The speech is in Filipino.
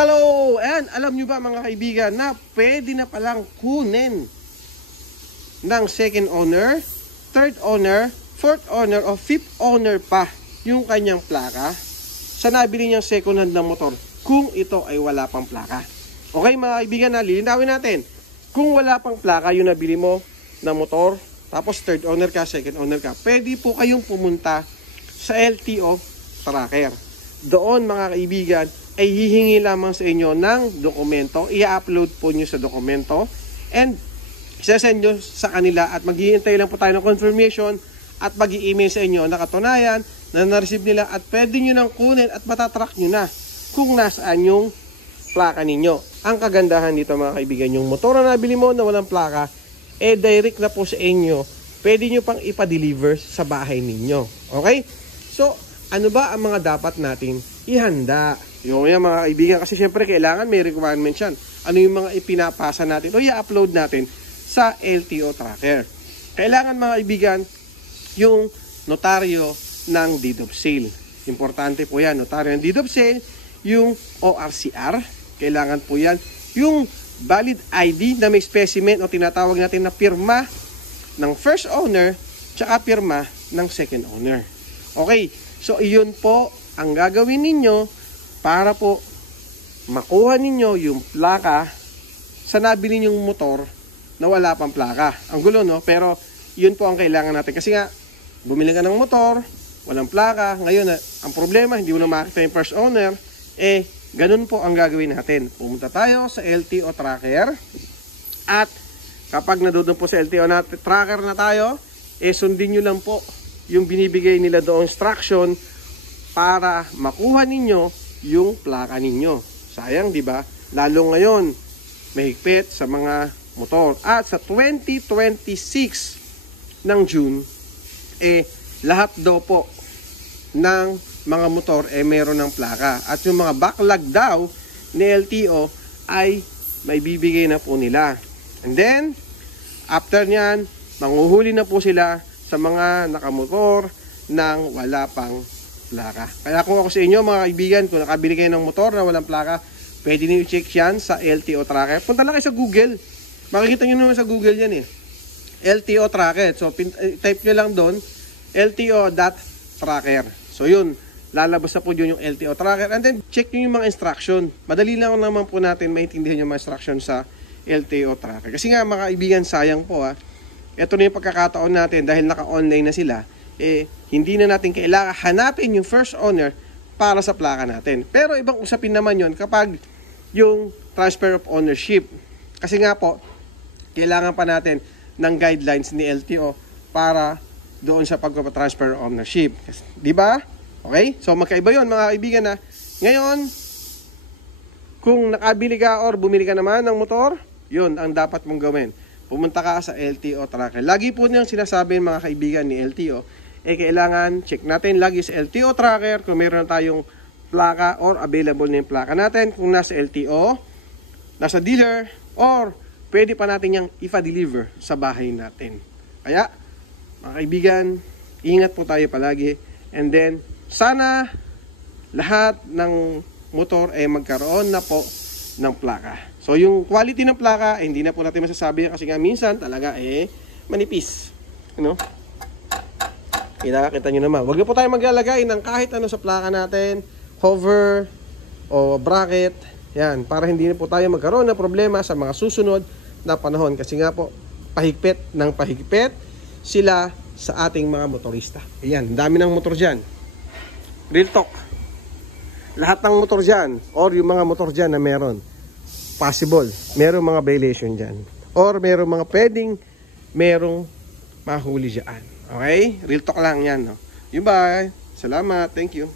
Hello! And alam nyo ba mga kaibigan na pwede na palang kunin ng second owner, third owner, fourth owner o fifth owner pa yung kanyang plaka sa nabili niyang second hand na motor kung ito ay wala pang plaka. Okay mga kaibigan, na lilinawin natin. Kung wala pang plaka yung nabili mo na motor, tapos third owner ka, second owner ka, pwede po kayong pumunta sa LTO Tracker. Doon mga kaibigan ay hihingi lamang sa inyo ng dokumento, i-upload po nyo sa dokumento and isasend nyo sa kanila at maghihintay lang po tayo ng confirmation at mag-i-email sa inyo na katunayan na na-receive nila at pwede nyo nang kunin at matatrack nyo na kung nasaan yung plaka ninyo. Ang kagandahan dito mga kaibigan, yung motor na nabili mo na walang plaka, direct na po sa inyo, pwede nyo pang ipa-deliver sa bahay ninyo. Okay? So, ano ba ang mga dapat natin ihanda? Yung mga kaibigan, kasi syempre kailangan may requirements yan. Ano yung mga ipinapasa natin o i-upload natin sa LTO Tracker. Kailangan mga kaibigan, yung notaryo ng deed of sale. Importante po yan, notaryo ng deed of sale, yung ORCR, kailangan po yan. Yung valid ID na may specimen o tinatawag natin na pirma ng first owner, tsaka pirma ng second owner. Okay, so iyon po ang gagawin ninyo para po makuha ninyo yung plaka sa nabili nyong motor na wala pang plaka. Ang gulo, no? Pero yun po ang kailangan natin. Kasi nga, bumili ka ng motor, walang plaka. Ngayon, ang problema, hindi mo na makita yung first owner. Ganun po ang gagawin natin. Pumunta tayo sa LTO Tracker. At kapag nadoon po sa LTO Tracker na tayo, sundin nyo lang po yung binibigay nila doon instruction para makuha ninyo yung plaka ninyo. Sayang, di ba? Lalo ngayon, mahigpit sa mga motor. At sa 2026 ng June, lahat daw po ng mga motor meron ng plaka. At yung mga backlog daw ni LTO ay may bibigay na po nila. And then, after nyan, manguhuli na po sila sa mga nakamotor ng wala pang plaka. Kaya kung ako sa inyo mga kaibigan, kung nakabili kayo ng motor na walang plaka, pwede niyo i-check yan sa LTO Tracker. Punta lang kayo sa Google. Makikita nyo naman sa Google yan LTO Tracker. So, type nyo lang doon, LTO.tracker. So, yun. Lalabas na po yun yung LTO Tracker. And then, check nyo yung mga instruction. Madali lang naman po natin maintindihan yung mga instruction sa LTO Tracker. Kasi nga, mga kaibigan, sayang po ito na yung pagkakataon natin dahil naka-online na sila. Hindi na natin kailangan hanapin yung first owner para sa plaka natin. Pero ibang usapin naman yon kapag yung transfer of ownership. Kasi nga po, kailangan pa natin ng guidelines ni LTO para doon sa pagpa-transfer of ownership. Di ba? Okay? So magkaiba yon mga kaibigan na. Ngayon, kung nakabili ka or bumili ka naman ng motor, yun ang dapat mong gawin. Pumunta ka sa LTO Tracker. Lagi po niyang sinasabi mga kaibigan ni LTO, kailangan check natin lagi sa LTO Tracker kung meron tayong plaka or available na yung plaka natin. Kung nasa LTO, nasa dealer, or pwede pa natin yung ipa-deliver sa bahay natin. Kaya, mga kaibigan, ingat po tayo palagi. And then, sana lahat ng motor magkaroon na po ng plaka. So, yung quality ng plaka, hindi na po natin masasabi kasi nga minsan talaga manipis. Kita nyo naman. Huwag na po tayo maglalagay ng kahit ano sa plaka natin, hover o bracket. Yan, para hindi na po tayo magkaroon ng problema sa mga susunod na panahon. Kasi nga po, pahigpit ng pahigpit sila sa ating mga motorista. Ayan, dami ng motor dyan. Real talk. Lahat ng motor dyan, or yung mga motor dyan na meron, possible, merong mga violation dyan. Or merong mga merong mahuli dyan. Okay? Real talk lang yan. Yung bye. Salamat. Thank you.